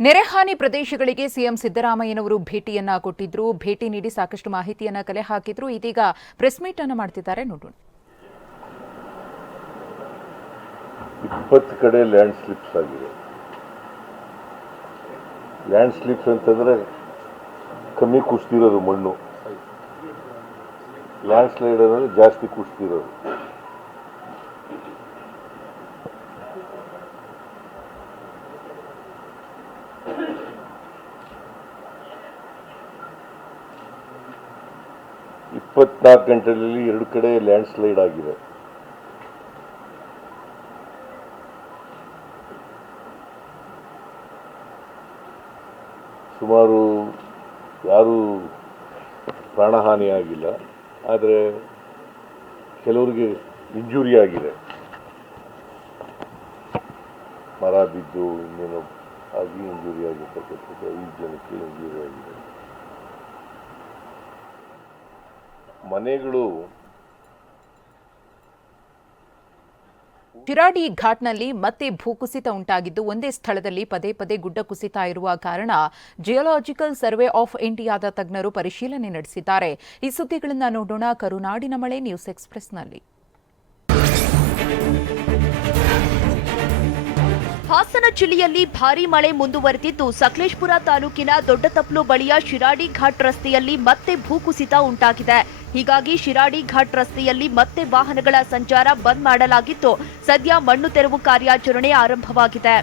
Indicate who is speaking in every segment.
Speaker 1: ನೆರೆಹಾನಿ ಪ್ರದೇಶಗಳಿಗೆ ಸಿಎಂ ಸಿದ್ದರಾಮಯ್ಯನವರು ಭೇಟಿಯನ್ನ ಕೊಟ್ಟಿದ್ರು. ಭೇಟಿ ನೀಡಿ ಸಾಕಷ್ಟು ಮಾಹಿತಿಯನ್ನ ಕಲೆ ಹಾಕಿದ್ರು. ಇದೀಗ ಪ್ರೆಸ್ ಮೀಟ್ ಅನ್ನು ಮಾಡ್ತಿದ್ದಾರೆ. ನೋಡೋಣ.
Speaker 2: ಇಪ್ಪತ್ತು ಕಡೆ ಲ್ಯಾಂಡ್ ಸ್ಲಿಪ್ಸ್ ಆಗಿದೆ. ಲ್ಯಾಂಡ್ ಸ್ಲಿಪ್ಸ್ ಅಂತಂದ್ರೆ ಕಮ್ಮಿ ಕುಸ್ತಿರೋದು ಮಣ್ಣು. ಲ್ಯಾಂಡ್ ಸ್ಲೈಡ್ ಅಂದ್ರೆ ಜಾಸ್ತಿ ಕುಸ್ತಿರೋದು. ಇಪ್ಪತ್ನಾಲ್ಕು ಗಂಟೆಯಲ್ಲಿ ಎರಡು ಕಡೆ ಲ್ಯಾಂಡ್ ಸ್ಲೈಡ್ ಆಗಿದೆ. ಸುಮಾರು ಯಾರೂ ಪ್ರಾಣಹಾನಿ ಆಗಿಲ್ಲ ಆದರೆ ಕೆಲವರಿಗೆ ಇಂಜುರಿ ಆಗಿದೆ. ಮರ ಬಿದ್ದು ಇನ್ನೇನು ಆಗಿ ಇಂಜುರಿ ಆಗಿರ್ತಕ್ಕಂಥದ್ದು, ಐದು ಜನಕ್ಕೆ ಇಂಜುರಿ ಆಗಿದೆ. ಮನೆಗಳು
Speaker 1: ಶಿರಾಡಿ ಘಾಟ್ನಲ್ಲಿ ಮತ್ತೆ ಭೂಕುಸಿತ ಉಂಟಾಗಿದ್ದು ಒಂದೇ ಸ್ಥಳದಲ್ಲಿ ಪದೇ ಪದೇ ಗುಡ್ಡ ಕುಸಿತ ಇರುವ ಕಾರಣ ಜಿಯೋಲಾಜಿಕಲ್ ಸರ್ವೆ ಆಫ್ ಇಂಡಿಯಾದ ತಜ್ಞರು ಪರಿಶೀಲನೆ ನಡೆಸಿದ್ದಾರೆ. ಈ ಸುದ್ದಿಗಳನ್ನು ನೋಡೋಣ. ಕರುನಾಡಿನ ಮಳೆ ನ್ಯೂಸ್ ಎಕ್ಸ್ಪ್ರೆಸ್ನಲ್ಲಿ
Speaker 3: ಹಾಸನ ಜಿಲ್ಲೆಯಲ್ಲಿ ಭಾರೀ ಮಳೆ ಮುಂದುವರೆದಿದ್ದು ಸಕಲೇಶ್ಪುರ ತಾಲೂಕಿನ ದೊಡ್ಡತಪ್ಲು ಬಳಿಯ ಶಿರಾಡಿ ಘಾಟ್ ರಸ್ತೆಯಲ್ಲಿ ಮತ್ತೆ ಭೂಕುಸಿತ ಉಂಟಾಗಿದೆ. ಹೀಗಾಗಿ ಶಿರಾಡಿ ಘಾಟ್ ರಸ್ತೆಯಲ್ಲಿ ಮತ್ತೆ ವಾಹನಗಳ ಸಂಚಾರ ಬಂದ್ ಮಾಡಲಾಗಿದ್ದು ಸದ್ಯ ಮಣ್ಣು ತೆರವು ಕಾರ್ಯಾಚರಣೆ ಆರಂಭವಾಗಿದೆ.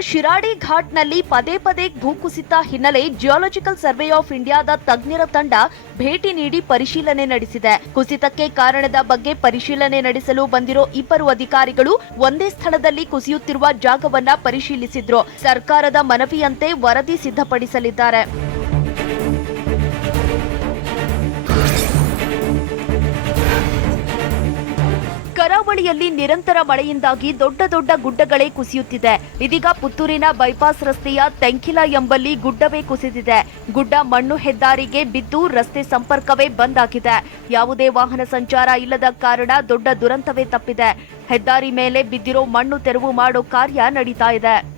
Speaker 3: ಶಿರಾಡಿ ಘಾಟ್ನಲ್ಲಿ ಪದೇ ಪದೇ ಭೂಕುಸಿತ ಹಿನ್ನೆಲೆ ಜಿಯಾಲಜಿಕಲ್ ಸರ್ವೆ ಆಫ್ ಇಂಡಿಯಾದ ತಜ್ಞರ ತಂಡ ಭೇಟಿ ನೀಡಿ ಪರಿಶೀಲನೆ ನಡೆಸಿದೆ. ಕುಸಿತಕ್ಕೆ ಕಾರಣದ ಬಗ್ಗೆ ಪರಿಶೀಲನೆ ನಡೆಸಲು ಬಂದಿರೋ ಇಬ್ಬರು ಅಧಿಕಾರಿಗಳು ಒಂದೇ ಸ್ಥಳದಲ್ಲಿ ಕುಸಿಯುತ್ತಿರುವ ಜಾಗವನ್ನ ಪರಿಶೀಲಿಸಿದ್ರು. ಸರ್ಕಾರದ ಮನವಿಯಂತೆ ವರದಿ ಸಿದ್ಧಪಡಿಸಲಿದ್ದಾರೆ. ಕರಾವಳಿಯಲ್ಲಿ ನಿರಂತರ ಮಳೆಯಿಂದಾಗಿ ದೊಡ್ಡ ದೊಡ್ಡ ಗುಡ್ಡಗಳೇ ಕುಸಿಯುತ್ತಿದೆ. ಇದೀಗ ಪುತ್ತೂರಿನ ಬೈಪಾಸ್ ರಸ್ತೆಯ ತೆಂಕಿಲ ಎಂಬಲ್ಲಿ ಗುಡ್ಡವೇ ಕುಸಿದಿದೆ. ಗುಡ್ಡ ಮಣ್ಣು ಹೆದ್ದಾರಿಗೆ ಬಿದ್ದು ರಸ್ತೆ ಸಂಪರ್ಕವೇ ಬಂದ್ ಆಗಿದೆ. ಯಾವುದೇ ವಾಹನ ಸಂಚಾರ ಇಲ್ಲದ ಕಾರಣ ದೊಡ್ಡ ದುರಂತವೇ ತಪ್ಪಿದೆ. ಹೆದ್ದಾರಿ ಮೇಲೆ ಬಿದ್ದಿರೋ ಮಣ್ಣು ತೆರವು ಮಾಡೋ ಕಾರ್ಯ ನಡೀತಾ ಇದೆ.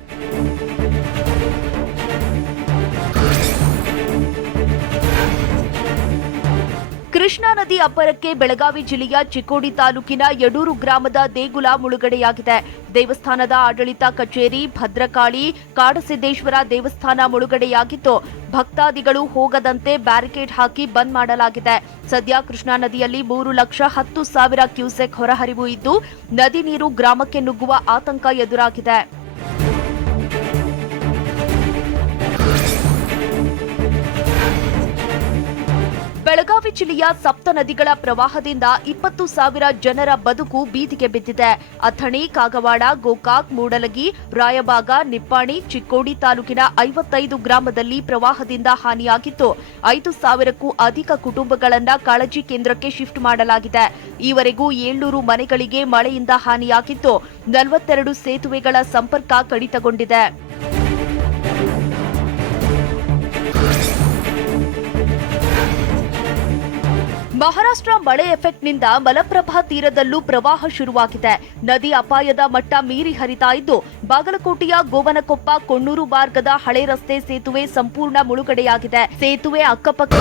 Speaker 3: ಕೃಷ್ಣಾ ನದಿ ಅಬ್ಬರಕ್ಕೆ ಬೆಳಗಾವಿ ಜಿಲ್ಲೆಯ ಚಿಕ್ಕೋಡಿ ತಾಲೂಕಿನ ಯಡೂರು ಗ್ರಾಮದ ದೇಗುಲ ಮುಳುಗಡೆಯಾಗಿದೆ. ದೇವಸ್ಥಾನದ ಆಡಳಿತ ಕಚೇರಿ, ಭದ್ರಕಾಳಿ, ಕಾಡಸಿದ್ದೇಶ್ವರ ದೇವಸ್ಥಾನ ಮುಳುಗಡೆಯಾಗಿದ್ದು ಭಕ್ತಾದಿಗಳು ಹೋಗದಂತೆ ಬ್ಯಾರಿಕೇಡ್ ಹಾಕಿ ಬಂದ್ ಮಾಡಲಾಗಿದೆ. ಸದ್ಯ ಕೃಷ್ಣಾ ನದಿಯಲ್ಲಿ ಮೂರು ಲಕ್ಷ ಹತ್ತು ಸಾವಿರ ಕ್ಯೂಸೆಕ್ ಹೊರಹರಿವು ಇದ್ದು, ನದಿ ನೀರು ಗ್ರಾಮಕ್ಕೆ ನುಗ್ಗುವ ಆತಂಕ ಎದುರಾಗಿದೆ. ಬೆಳಗಾವಿ ಜಿಲ್ಲೆಯ ಸಪ್ತ ನದಿಗಳ ಪ್ರವಾಹದಿಂದ ಇಪ್ಪತ್ತು ಸಾವಿರ ಜನರ ಬದುಕು ಬೀದಿಗೆ ಬಿದ್ದಿದೆ. ಅಥಣಿ, ಕಾಗವಾಡ, ಗೋಕಾಕ್, ಮೂಡಲಗಿ ರಾಯಬಾಗ ನಿಪ್ಪಾಣಿ, ಚಿಕ್ಕೋಡಿ ತಾಲೂಕಿನ ಐವತ್ತೈದು ಗ್ರಾಮದಲ್ಲಿ ಪ್ರವಾಹದಿಂದ ಹಾನಿಯಾಗಿದ್ದು, ಐದು ಸಾವಿರಕ್ಕೂ ಅಧಿಕ ಕುಟುಂಬಗಳನ್ನ ಕಾಳಜಿ ಕೇಂದ್ರಕ್ಕೆ ಶಿಫ್ಟ್ ಮಾಡಲಾಗಿದೆ. ಈವರೆಗೂ ಏಳ್ನೂರು ಮನೆಗಳಿಗೆ ಮಳೆಯಿಂದ ಹಾನಿಯಾಗಿದ್ದು, ನಲವತ್ತೆರಡು ಸೇತುವೆಗಳ ಸಂಪರ್ಕ ಕಡಿತಗೊಂಡಿದೆ. ಮಹಾರಾಷ್ಟ್ರ ಮಳೆ ಎಫೆಕ್ಟ್ನಿಂದ ಮಲಪ್ರಭಾ ತೀರದಲ್ಲೂ ಪ್ರವಾಹ ಶುರುವಾಗಿದೆ. ನದಿ ಅಪಾಯದ ಮಟ್ಟ ಮೀರಿ ಹರಿತಾ ಇದ್ದು, ಬಾಗಲಕೋಟೆಯ ಗೋವನಕೊಪ್ಪ, ಕೊಣ್ಣೂರು ಮಾರ್ಗದ ಹಳೆ ರಸ್ತೆ ಸೇತುವೆ ಸಂಪೂರ್ಣ ಮುಳುಗಡೆಯಾಗಿದೆ. ಸೇತುವೆ ಅಕ್ಕಪಕ್ಕ